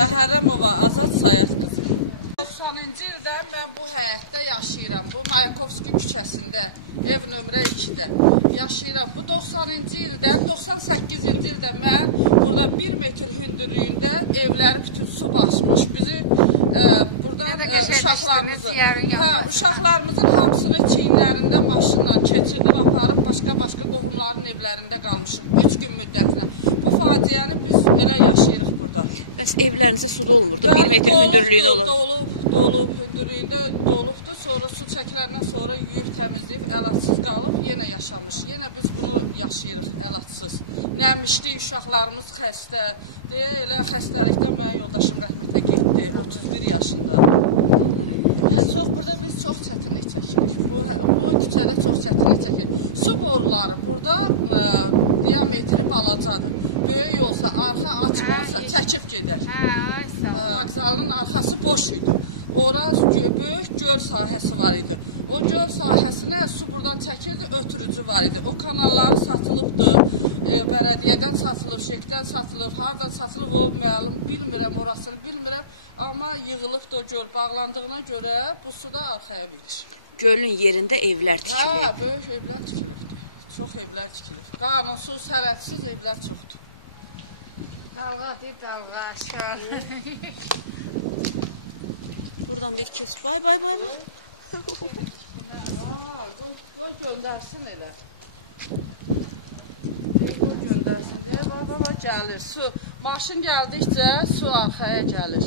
Məhərrəmova Azad Sayaq qızı. 90-cı ildə mən bu həyətdə yaşayıram. Bu Mayakovski küçəsində, ev nömrə 2-də yaşayıram. Bu 90-cı ildə, 98-ci ildə mən burada 1 metr hündürlüyündə evləri bütün su basmış. Bizi uşaqlarımızın hamısını çiyinlərində maşınla keçirdib, aparıb başqa qohumların evlərində qalmışıq 3 gün müddətinə. Bu faciəni biz elə yaşayırıq burada. Bəs evlərinizə su dolmurdu? 1 metr hündürlüyündə olub? Dolub, hündürlüyündə dolubdur. Sonra su çəkiləndən sonra yuyub təmizləyib, əlacsız qalıb, yenə yaşamış. Yenə biz bunu yaşayırıq, əlacsız. Nəmişlik, uşaqlarımız xəstə. Deyə elə xəstəlikdən mənim yoldaşım rəhmətə getdi, 31 yaşında. Burada biz çox çətinlik çəkirik. Bu küçədə çox çətinlik çəkirik. Su boruları burada diametri balacadır. Böyük olsa, arxa açmazsa çəkib gedər. Vokzalın arxası boş idi. Ora böyük göl sahəsi var idi. O göl sahəsinə su buradan çəkildi, ötürücü var idi. O kanalları satılıbdır. Bələdiyyədən satılır, şəkdən satılır, hardan satılır, o məlum bilmirəm, orasını bilmirəm. Amma yığılıbdır göl bağlandığına görə bu su da arxaya verir. Gölün yerində evlər tikilir. Hə, böyük evlər tikilibdir. Çox evlər tikilib. Qanunsuz, sərhədsiz evlər çoxdur. Dalğa deyir, dalğa aşağı. Buradan bir kes. Bay. Qoy göndərsin elə. Qoy göndərsin. Baba gəlir su. Maşın gəldikcə su arxaya gəlir.